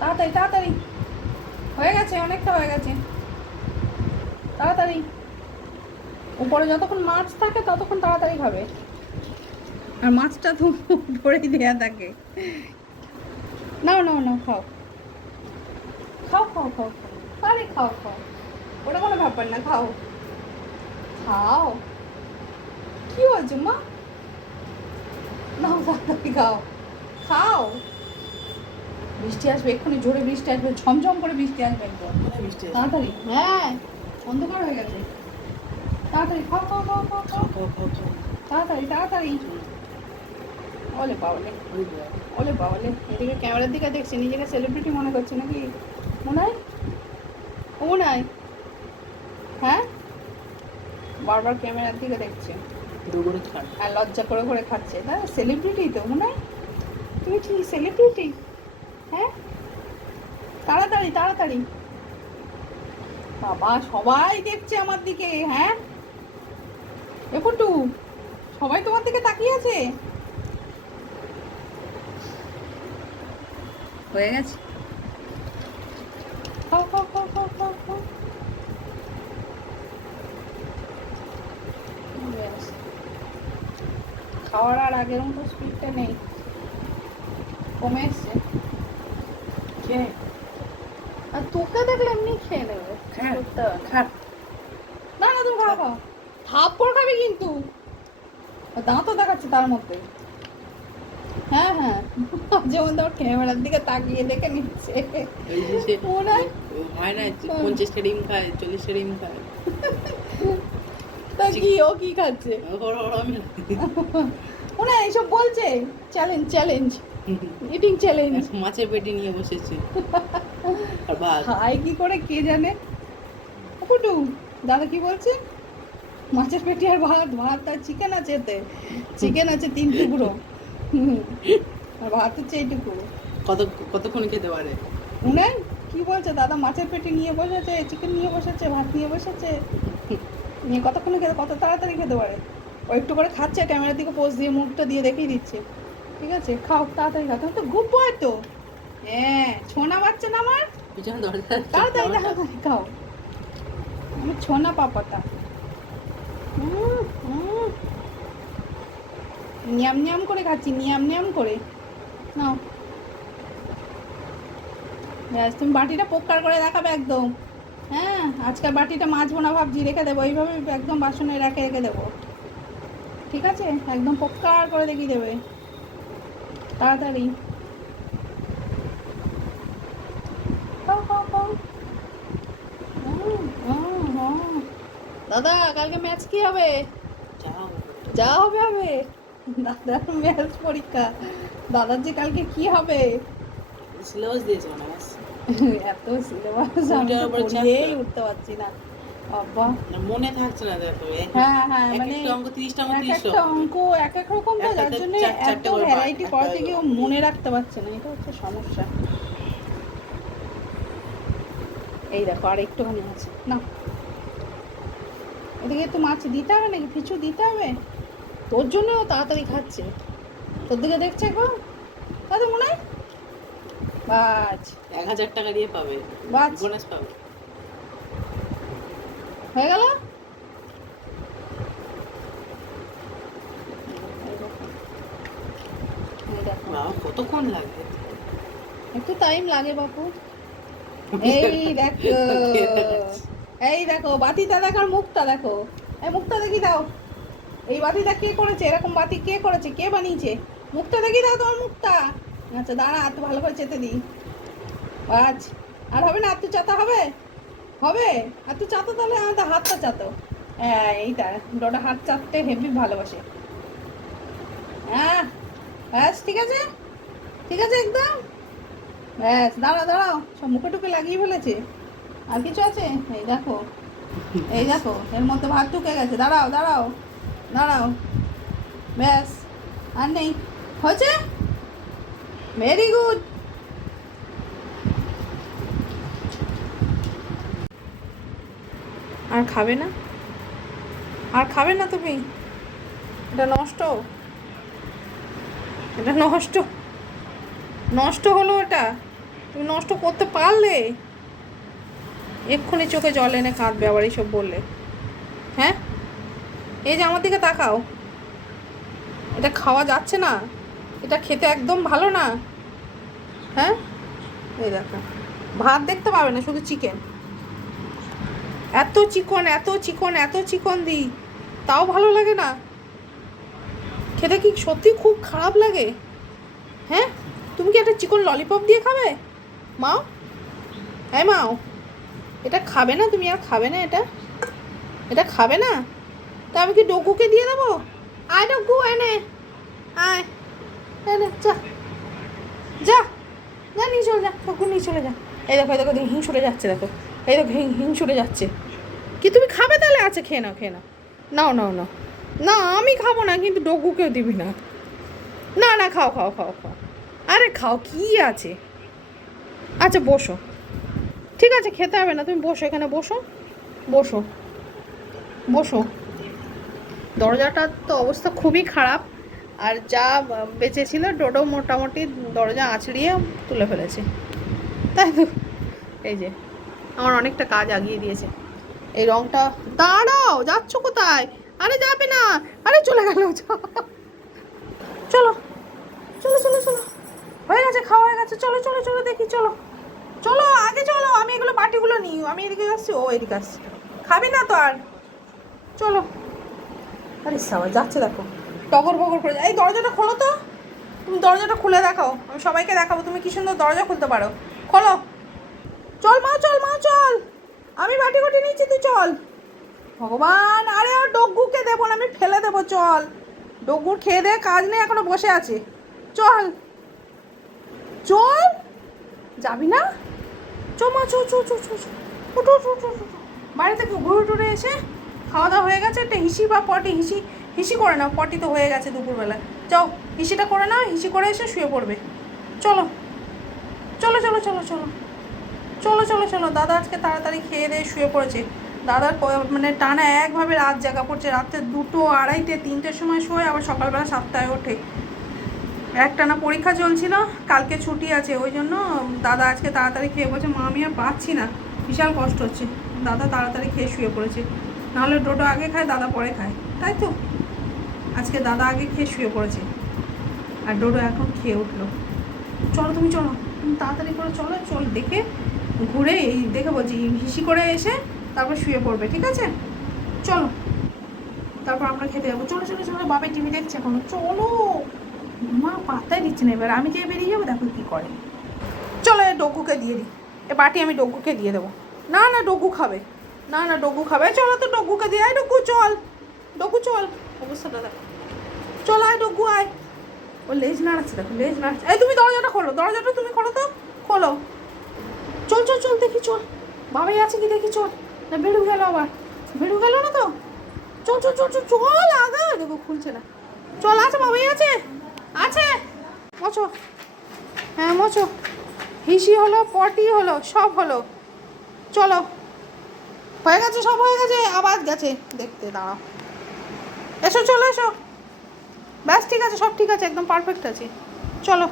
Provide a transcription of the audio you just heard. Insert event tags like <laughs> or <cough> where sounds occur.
তাড়াতাড়ি তাড়াতাড়ি। হয়ে গেছে, অনেকটা হয়ে গেছে। তাড়াতাড়ি। উপরে যতক্ষণ মাছ থাকে, ততক্ষণ তাড়াতাড়ি খাবে। আর মাছটা তো উপরেই দেওয়া থাকে। নাও নাও নাও, খাও। খাও খাও খাও খাও। আরে, খাও খাও। ওটা কোনো ব্যাপার না, খাও। খাও। কি হয়েছে, মা? নাও, তাড়াতাড়ি খাও। খাও। বৃষ্টি আসবে এক্ষুনি জোরে বৃষ্টি আসবে ঝমঝম করে বৃষ্টি আসবে একদম। তাড়াতাড়ি। হ্যাঁ অন্ধকার হয়ে গেছে। তাড়াতাড়ি খাও খাও খাও খাও খাও। তাড়াতাড়ি তাড়াতাড়ি। ওলে বাবলে। ওলে বাবলে। এদিকে ক্যামেরার দিকে দেখছে নিজেকে সেলিব্রিটি মনে করছে নাকি? মনে হয় ও মনে হয়? হ্যাঁ বারবার ক্যামেরার দিকে দেখছে। আর লজ্জা করে করে খাচ্ছে। না সেলিব্রিটি তো মনে হয় তুমি ঠিক সেলিব্রিটি হ্যাঁ? তাড়াতাড়ি তাড়াতাড়ি। বাবা সবাই দেখছে আমার দিকে হ্যাঁ? এপটু সবাই তোমার দিকে তাকিয়ে আছে? হয়ে গেছে। খাও খাও খাও খাও খাও খাও। খাওয়ার আর আগের মতো স্পিডটা নেই। কমে এসছে। কে? আর তোকে দেখলে এমনি খেয়ে নেবে। খা, করতে না। না তুমি খাও খাও থাপ্পড় খাবি কিন্তু। দাঁতও দেখাচ্ছে তার মধ্যে। হ্যাঁ হ্যাঁ। যেমন তোমার ক্যামেরার দিকে তাকিয়ে দেখে নিচ্ছে। হয় না পঞ্চাশটা ডিম খায় চল্লিশটা ডিম খায়। কি ও কি খাচ্ছে? <laughs> মনে এইসব বলছে? চ্যালেঞ্জ চ্যালেঞ্জ ইটিং চ্যালেঞ্জ মাছের পেটি নিয়ে বসেছে। খায় কি করে কে জানে? কুটু দাদা কি বলছে? মাছের পেটি আর ভাত ভাত আর চিকেন আছে এতে। চিকেন আছে তিন টুকরো। আর ভাত হচ্ছে এইটুকু কত কতক্ষণ খেতে পারে? উনাই কি বলছে? দাদা মাছের পেটি নিয়ে বসেছে চিকেন নিয়ে বসেছে ভাত নিয়ে বসেছে। নিয়ে কতক্ষণ খেতে কত তাড়াতাড়ি খেতে পারে? ও একটু করে খাচ্ছে ক্যামেরার দিকে পোজ দিয়ে মুখটা দিয়ে দেখিয়ে দিচ্ছে। ঠিক আছে? খাও তাড়াতাড়ি খাও। তুমি তো গুড বয় তো। হ্যাঁ ছোনা বাচ্চা না আমার? তাড়াতাড়ি তাড়াতাড়ি খাও। আমি ছোনা পাপাটা। নিয়াম নিয়াম করে খাচ্ছি নিয়াম নিয়াম করে। নাও। ব্যাস তুমি বাটিটা পরিষ্কার করে দেখাবে একদম। হ্যাঁ আজকাল বাটিটা মাজবো না ভাবছি রেখে দেবো। এইভাবে একদম বাসনে রেখে রেখে দেবো। ঠিক আছে? একদম পরিষ্কার করে দেখিয়ে দেবে। তাড়াতাড়ি। দাদা কালকে ম্যাচ কি হবে? যা হবে হবে? দাদার ম্যাচ পরীক্ষা। দাদার যে কালকে কি হবে? সিলেবাস দিয়েছে মানে। এত সিলেবাস আমি উঠতে পারছি না। বাবা মনে থাকছে না দেখো হ্যাঁ হ্যাঁ মানে অঙ্ক তিরিশটা অঙ্ক এক তিরিশটা একটা অঙ্ক এক এক রকম তো যার জন্য এত চারটে করে পায়, ভ্যারাইটি একটা গিয়ে মনে রাখতে পারছে না এটা হচ্ছে সমস্যা। এই দেখো আর একটুখানি আছে। না মাছ দিতে হবে নাকি? কিছু দিতে হবে? তোর জন্য তাড়াতাড়ি খাচ্ছে। তোর দিকে দেখছে এখন? তাতে মনে হয় বাজ এক হাজার টাকা দিয়ে পাবে। বাজ বোনাস পাবে। হয়ে গেল? কতক্ষণ লাগবে একটু টাইম লাগে বাপু। এই দেখো। এই দেখো বাতিটা দেখার মুখটা দেখো। এই মুখটা দেখি দাও। এই বাতিটা কে করেছে? এরকম বাতি কে করেছে? কে বানিয়েছে? মুখটা দেখি দাও তোমার মুখটা। আচ্ছা দাঁড়া একটু ভালো করে চেতে দিই। আজ আর হবে না, আর একটু চাতা হবে? হবে? আর একটু চাতো তাহলে আমাদের হাতটা চাতো। হ্যাঁ এইটা। ডোটা হাত চাপতে হেভি ভালোবাসে। হ্যাঁ ব্যাস, ঠিক আছে? ঠিক আছে একদম? ব্যাস, দাঁড়াও দাঁড়াও। সব মুখে টুকে লাগিয়ে ফেলেছে। আর কিছু আছে? এই দেখো। এই দেখো, এর মধ্যে ভাত ঢুকে গেছে। দাঁড়াও দাঁড়াও দাঁড়াও। ব্যাস, আর নেই। হয়েছে? ভেরি গুড আর খাবে না? আর খাবে না তুমি? এটা নষ্ট। এটা নষ্ট। নষ্ট হলো ওটা তুমি নষ্ট করতে পারলে। এক্ষুনি চোখে জল এনে কাঁদবে আবার এইসব বললে। হ্যাঁ? এই যে আমার দিকে তাকাও। এটা খাওয়া যাচ্ছে না। এটা খেতে একদম ভালো না। হ্যাঁ? এই দেখো। ভাত দেখতে পাবে না, শুধু চিকেন এত চিকন এত চিকন এত চিকন দিই। তাও ভালো লাগে না। খেতে কি সত্যি খুব খারাপ লাগে? হ্যাঁ? তুমি কি একটা চিকন ললিপপ দিয়ে খাবে? মাও? হ্যাঁ মাও। এটা খাবে না তুমি, আর খাবে না এটা? এটা খাবে না? তা আমি কি ডগুকে দিয়ে দেবো? আয় ডগু এনে। আয়। যা। যা। যা, নিয়ে চলে যা। ডগু নিয়ে চলে যা। এই দেখো এই দেখো হিং সরে যাচ্ছে, দেখো। এই দেখো, হিং হিং সরে যাচ্ছে। কি তুমি খাবে তাহলে? আছে খেয়ে নাও খেয়ে নাও। নাও নাও নাও। না, আমি খাব না, কিন্তু ডগুকেও দিবি না। না না, খাও খাও খাও খাও। আরে, খাও, কি আছে? আচ্ছা বসো। ঠিক আছে, খেতে হবে না। তুমি বসো, এখানে বসো। বসো। বসো। দরজাটার তো অবস্থা খুবই খারাপ। আর যা বেঁচে ছিল ডোডো মোটামুটি দরজা আছড়িয়ে তুলে ফেলেছে। তাই তো, এই যে, আমার অনেকটা কাজ আগিয়ে দিয়েছে। এই রংটা, দাঁড়াও, যাচ্ছ কোথায়? আরে যাবে না, আরে চলে গেল চলো চলো চলো চলো। হয়ে গেছে, খাওয়া হয়ে গেছে, চলো চলো চলো, দেখি, চলো। চলো, আগে চলো, আমি এগুলো বাটিগুলো নিই, আমি এদিকে আসছি ও এদিকে আসছি। খাবি না তো আর। চলো। আরে সাবা যাচ্ছে দেখো। টগর ফগর করে এই দরজাটা খোলো তো। তুমি দরজাটা খুলে দেখাও। আমি সবাইকে দেখাবো, তুমি কি সুন্দর দরজা খুলতে পারো। খোলো। চল মা চল মা, চল। আমি বাটি কুটি নিচ্ছি, তুই চল। ভগবান, আরে আর ডগ্গুকে দেবো না, আমি ফেলে দেবো, চল। ডগ্গুর খেয়ে দে কাজ নেই, এখনও বসে আছে। চল। চল। যাবি না? চ মা চো চো চো চো চো। উঠো। থেকে ঘুরে টুরে এসে খাওয়া দাওয়া হয়ে গেছে, একটা হিসি বা পটি, হিসি হিসি করে নাও, পটি তো হয়ে গেছে দুপুরবেলা। যাও, হিসিটা করে নাও, হিসি করে এসে শুয়ে পড়বে। চলো চলো চলো চলো চলো। চলো চলো চলো, দাদা আজকে তাড়াতাড়ি খেয়ে দিয়ে শুয়ে পড়েছে। দাদার মানে টানা একভাবে রাত জাগা পড়ছে রাত্রে দুটো, আড়াইটে, তিনটের সময় শোয়, আবার সকালবেলা সাতটায় ওঠে। একটানা পরীক্ষা চলছিল, কালকে ছুটি আছে, ওই জন্য দাদা আজকে তাড়াতাড়ি খেয়ে বলছে, মা, আমি আর পাচ্ছি না। বিশাল কষ্ট হচ্ছে। দাদা তাড়াতাড়ি খেয়ে শুয়ে পড়েছে। নাহলে ডোডো আগে খায়, দাদা পরে খায়। তাই তো? আজকে দাদা আগে খেয়ে শুয়ে পড়েছে। আর ডোডো এখন খেয়ে উঠল। চলো তুমি চলো। তুমি তাড়াতাড়ি করে চলো, চল দেখে ঘুরে এই দেখে বলছি, হিসি করে এসে তারপর শুয়ে পড়বে, ঠিক আছে? চলো। তারপর আমরা খেতে যাব। চলো চলো চলো বাবাই টিভি দেখছে এখন। চলো। মা পাত্তাই দিচ্ছে না এবার। আমি যে বেরিয়ে যাব, দেখো কী করে। চলো এ ডগ্গুকে দিয়ে দিই। এ বাটি আমি ডগ্গুকে দিয়ে দেবো। না না ডগ্গু খাবে। না না ডগু খাবে। চলো তো ডগুকে দিয়ে আয় ডগ্গু চল। ডগু চল। অবস্থাটা দেখো। চল আয় ডগ্গু আয়। ও লেজ নাড়াচ্ছে দেখো লেজ নাড়াচ্ছে। এই তুমি দরজাটা খোলো দরজাটা তুমি খোলো তো। খোলো। চল চল চল দেখি চল। বাবাই আছে কি দেখি চল। না বেড়ু গেল আবার। বেড়ু গেল না তো? চল চল চল চল চল আগা দেখো খুলছে না। চল আছে বাবাই আছে। আছে। মোচো। হ্যাঁ মোচো। হিসি হলো পটি হলো সব হলো। চলো। হয়ে গেছে, সব হয়ে গেছে, আবার গেছে। দেখতে, দাঁড়াও। এসো, চলো, এসো। ব্যাস, ঠিক আছে, সব ঠিক আছে, একদম পারফেক্ট আছে। চলো।